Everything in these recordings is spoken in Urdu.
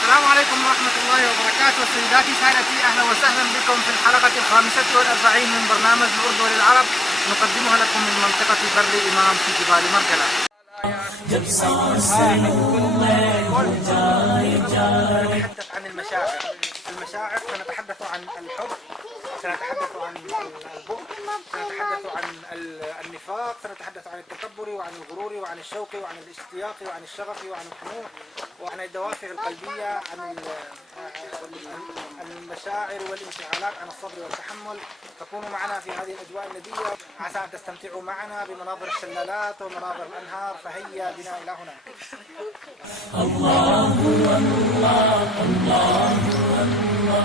السلام عليكم ورحمة الله وبركاته. سيداتي سادتي، أهلا وسهلا بكم في الحلقة 45 من برنامج الأردو للعرب، نقدمها لكم من منطقة بر إمام في جبال مرجلة. نتحدث عن المشاعر. سنتحدث عن الحب، سنتحدث عن البغض، سنتحدث عن النفاق، سنتحدث عن التكبر وعن الغرور وعن الشوق وعن الاشتياق وعن الشغف وعن الطموح وعن الدوافع القلبية، عن المشاعر والانفعالات، عن الصبر والتحمل. فكونوا معنا في هذه الأجواء الندية، عسى أن تستمتعوا معنا بمناظر الشلالات ومناظر الأنهار، فهيا بنا إلى هنا. الله الله الله الله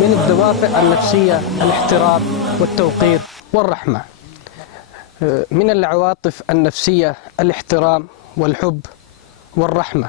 من الدوافع النفسية الاحترام والتوقير والرحمة. من العواطف النفسية الاحترام والحب والرحمة.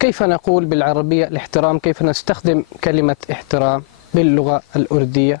كيف نقول بالعربية الاحترام؟ كيف نستخدم كلمة احترام باللغة الأردية؟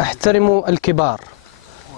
احترموا الكبار.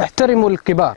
احترموا الكبار.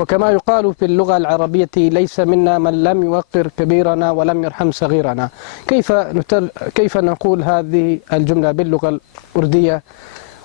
وكما يقال في اللغة العربية ليس منا من لم يوقر كبيرنا ولم يرحم صغيرنا. كيف نقول هذه الجملة باللغة الأردية؟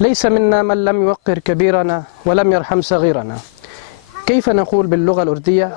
ليس منا من لم يوقر كبيرنا ولم يرحم صغيرنا. كيف نقول باللغة الأردية؟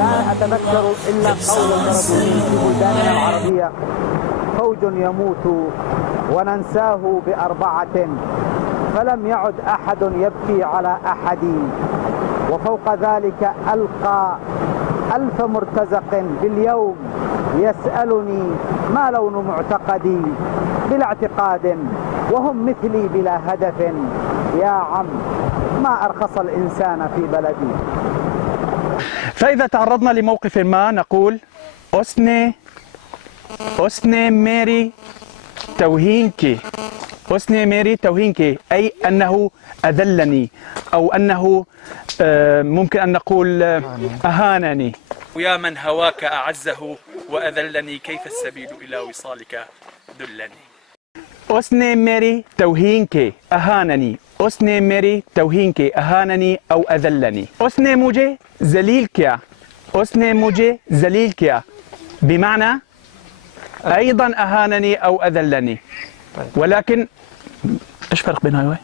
لا أتذكر إلا قول الرسول في بلداننا العربية: فوج يموت وننساه ب4، فلم يعد أحد يبكي على أحد، وفوق ذلك ألقى 1000 مرتزق باليوم يسألني ما لون معتقدي بلا اعتقاد وهم مثلي بلا هدف. يا عم ما أرخص الإنسان في بلدي. فإذا تعرضنا لموقف ما نقول أسني ميري توهينكي. أسني ميري توهينكي أي أنه أذلني، أو أنه ممكن أن نقول أهانني. ويا من هواك أعزه وأذلني، كيف السبيل إلى وصالك دلني. أسني ميري توهينكي أهانني. أسني ميري توهينكي أهانني أو أذلني. أسني مجھے ذلیل کیا. أسني مجھے ذلیل کیا بمعنى أيضا أهانني أو أذلني. ولكن إيش فرق بين هاي؟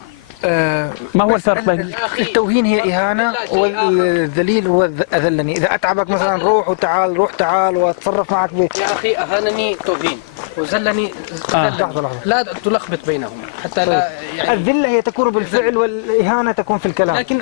ما هو الفرق بين التوهين هي إهانة، والذليل هو أذلني. إذا أتعبك مثلا روح وتعال، روح تعال وأتصرف معك يا أخي أهانني توهين وذلني لحظة. لا تلخبط بينهم حتى لا يعني. الذلة هي تكون بالفعل والإهانة تكون في الكلام. لكن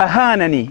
أهانني.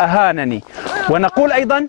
أهانني. ونقول أيضا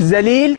ذلیل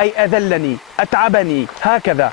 أي أذلني أتعبني هكذا.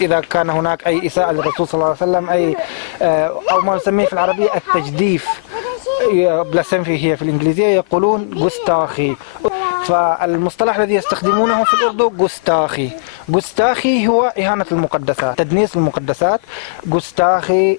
إذا كان هناك أي إساءة للرسول صلى الله عليه وسلم، أي أو ما نسميه في العربية التجديف. بلاسنفي هي في الإنجليزية يقولون جوستاخي. فالمصطلح الذي يستخدمونه في الأردو جوستاخي. جوستاخي هو إهانة المقدسات، تدنيس المقدسات. جوستاخي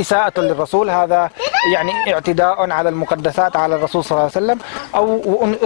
إساءة للرسول، هذا يعني اعتداء على المقدسات على الرسول صلى الله عليه وسلم. أو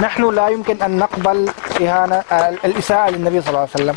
نحن لا يمكن أن نقبل إهانة الإساءة للنبي صلى الله عليه وسلم.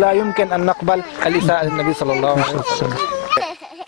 لا يمكن أن نقبل الإساءة للنبي صلى الله عليه وسلم.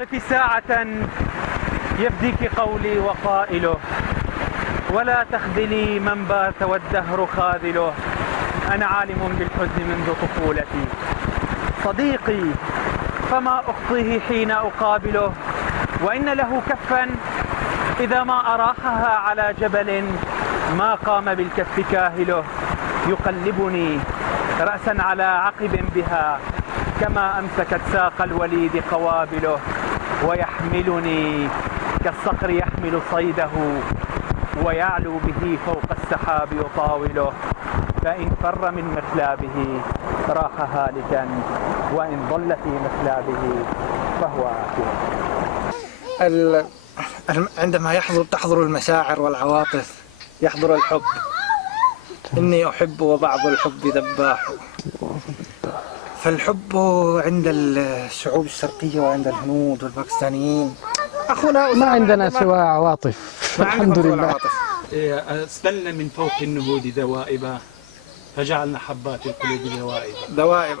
قفي ساعة يفديك قولي وقائله، ولا تخذلي من بات والدهر خاذله. أنا عالم بالحزن منذ طفولتي، صديقي فما أخطيه حين أقابله. وإن له كفا إذا ما أراحها على جبل، ما قام بالكف كاهله. يقلبني رأسا على عقب بها، كما أمسكت ساق الوليد قوابله. ويحملني كالصقر يحمل صيده، ويعلو به فوق السحاب يطاوله. فإن فر من مخلابه راح هالكا، وإن ضل في مخلابه فهو آكل. عندما تحضر المشاعر والعواطف يحضر الحب. إني أحب وبعض الحب ذباح. فالحب عند الشعوب الشرقية وعند الهنود والباكستانيين. أخونا ما عندنا سوى عواطف الحمد لله. أسبلنا من فوق النهود ذوائب، فجعلنا حبات القلوب ذوائب. ذوائب.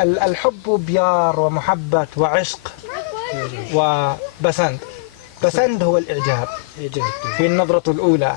الحب بيار ومحبة وعشق وبسند. بسند هو الإعجاب في النظرة الأولى،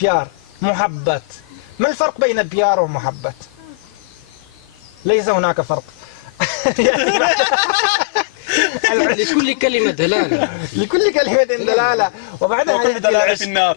بيار محبة. ما الفرق بين بيار ومحبة؟ ليس هناك فرق. لكل كلمة دلالة. لكل كلمة دلالة. وبعدها وكل دلالة في النار.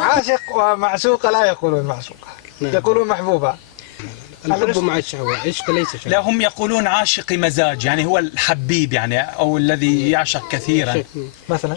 عاشق ومعشوقة لا يقولون معشوقة، يقولون محبوبة. الحب مع الشهوة، عشق ليس شهوة. لا هم يقولون عاشق مزاج، يعني هو الحبيب يعني أو الذي يعشق كثيرا. مثلا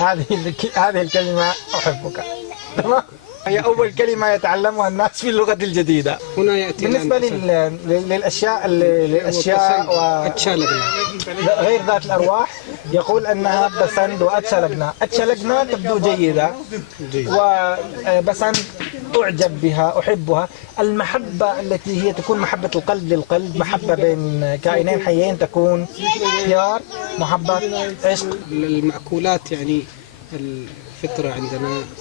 هذه الكلمة أحبك. تمام. هي أول كلمة يتعلمها الناس في اللغة الجديدة. هنا يأتي بالنسبة للأشياء غير ذات الأرواح يقول أنها بسند وأتشلقنا. أتشلقنا تبدو جيدة، وبسند أعجب بها، أحبها. المحبة التي هي تكون محبة القلب للقلب، محبة بين كائنين حيين، تكون اختيار، محبة، عشق. المأكولات يعني الفطرة عندنا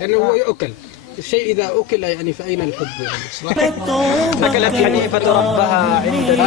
لأنه هو يؤكل الشيء إذا أكل يعني فأين الحب يعني صراحة. أكلت حنيفة ربها عندنا.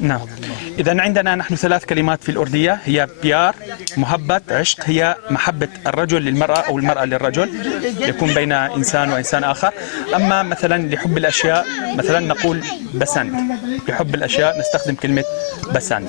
نعم. إذا عندنا نحن 3 كلمات في الأردية، هي بيار، محبة، عشق. هي محبة الرجل للمرأة أو المرأة للرجل، يكون بين إنسان وإنسان آخر. أما مثلا لحب الأشياء مثلا نقول بسند. لحب الأشياء نستخدم كلمة بسند.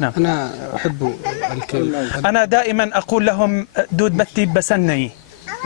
نعم. أنا أحب الكيل. أنا دائما أقول لهم دود بتي بسني.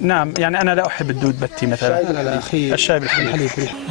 نعم يعني أنا لا أحب الدود بتي مثلا. لا لا أخي الشاي بالحليب.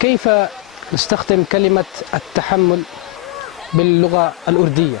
كيف نستخدم كلمة التحمل باللغة الأردية؟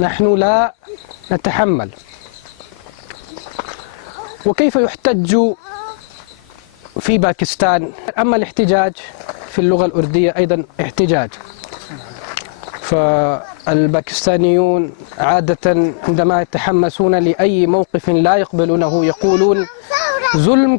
نحن لا نتحمل. وكيف يحتج في باكستان؟ أما الاحتجاج في اللغة الأردية أيضا احتجاج. فالباكستانيون عادة عندما يتحمسون لأي موقف لا يقبلونه يقولون ظلم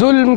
ظلم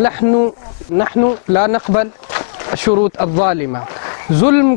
نحن لا نقبل الشروط الظالمة. ظلم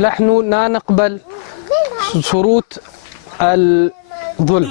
نحن لا نقبل شروط الظلم.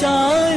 4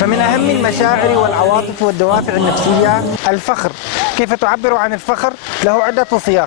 فمن أهم المشاعر والعواطف والدوافع النفسية الفخر. كيف تعبر عن الفخر؟ له عدة صيغ.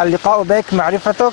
اللقاء بك معرفتك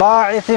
باعث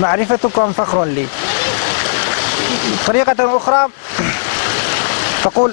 معرفتكم فخر لي. طريقة أخرى تقول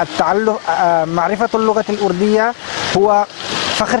التعلق معرفة اللغة الأردية هو فخر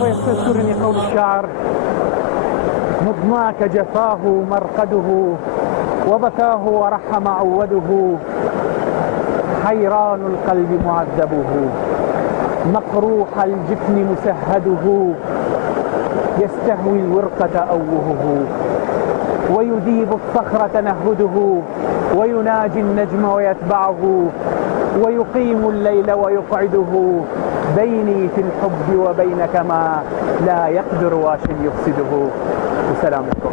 ويستذكرني قول الشاعر مضناك جفاه مرقده وبكاه ورحم عوده حيران القلب معذبه مقروح الجفن مسهده يستهوي الورقة أوهه ويذيب الصخرة نهده ويناجي النجم ويتبعه ويقيم الليل ويقعده بيني في الحب وبينك ما لا يقدر واش يفسده. وسلامكم.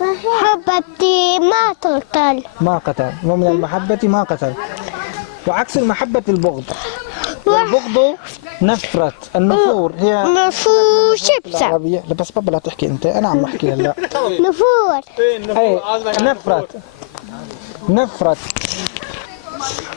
محبتي ما تقتل. ما قتل. ومن المحبة ما قتل. وعكس المحبة البغض. والبغض نفرة. النفور هي نفور شبسة. العربية. لا بس بابا لا تحكي انت، انا عم بحكي هلا. نفور. اي نفرة. نفرت.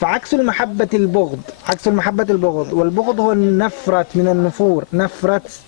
فعكس المحبة البغض. عكس المحبة البغض. والبغض هو النفرة من النفور.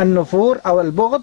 النفور أو البغض.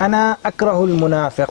أنا أكره المنافق.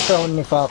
أكره النفاق.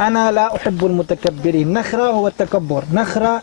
أنا لا أحب المتكبرين. نخرة هو التكبر. نخرة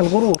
الغرور.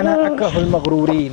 أنا أكره المغرورين.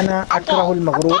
أنا أكره المغرور.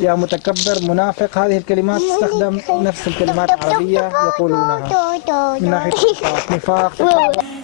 يا متكبر منافق. هذه الكلمات تستخدم نفس الكلمات العربية يقولونها من ناحية نفاق.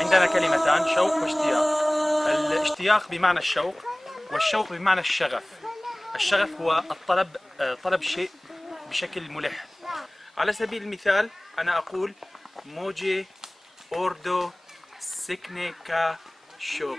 عندنا كلمتان شوق واشتياق. الاشتياق بمعنى الشوق والشوق بمعنى الشغف. الشغف هو الطلب، طلب شيء بشكل ملح. على سبيل المثال أنا أقول موجي أوردو سكني كا شوق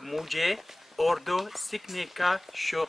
موجي أوردو سكني كا شوق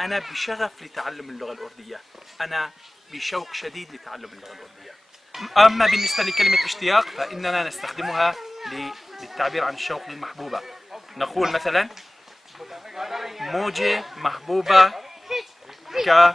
أنا بشغف لتعلم اللغة الأردية. أنا بشوق شديد لتعلم اللغة الأردية. أما بالنسبة لكلمة اشتياق فإننا نستخدمها للتعبير عن الشوق للمحبوبة. نقول مثلا موجي محبوبة كا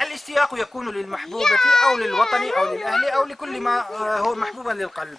الاشتياق يكون للمحبوبة أو للوطن أو للأهل أو لكل ما هو محبوبا للقلب.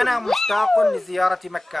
أنا مشتاق لزيارة مكة.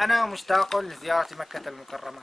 أنا مشتاق لزيارة مكة المكرمة.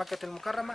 مكة المكرمة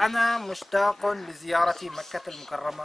أنا مشتاق لزيارة مكة المكرمة.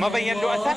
ما بين له أثر؟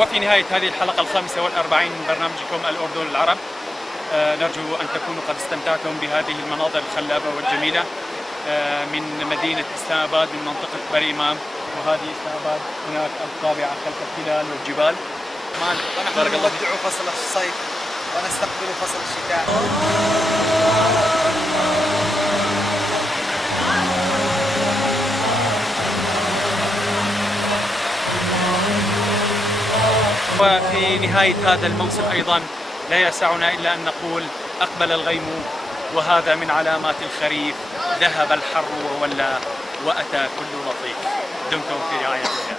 وفي نهاية هذه الحلقة 45 من برنامجكم الأردن العرب نرجو أن تكونوا قد استمتعتم بهذه المناظر الخلابة والجميلة من مدينة إسلام آباد من منطقة بريمة وهذه إسلام آباد. هناك الطابعة خلف التلال والجبال. ونحن نودع فصل الصيف ونستقبل فصل الشتاء. وفي نهاية هذا الموسم أيضا لا يسعنا إلا أن نقول أقبل الغيم وهذا من علامات الخريف. ذهب الحر وولى وأتى كل لطيف. دمتم في رعاية الله.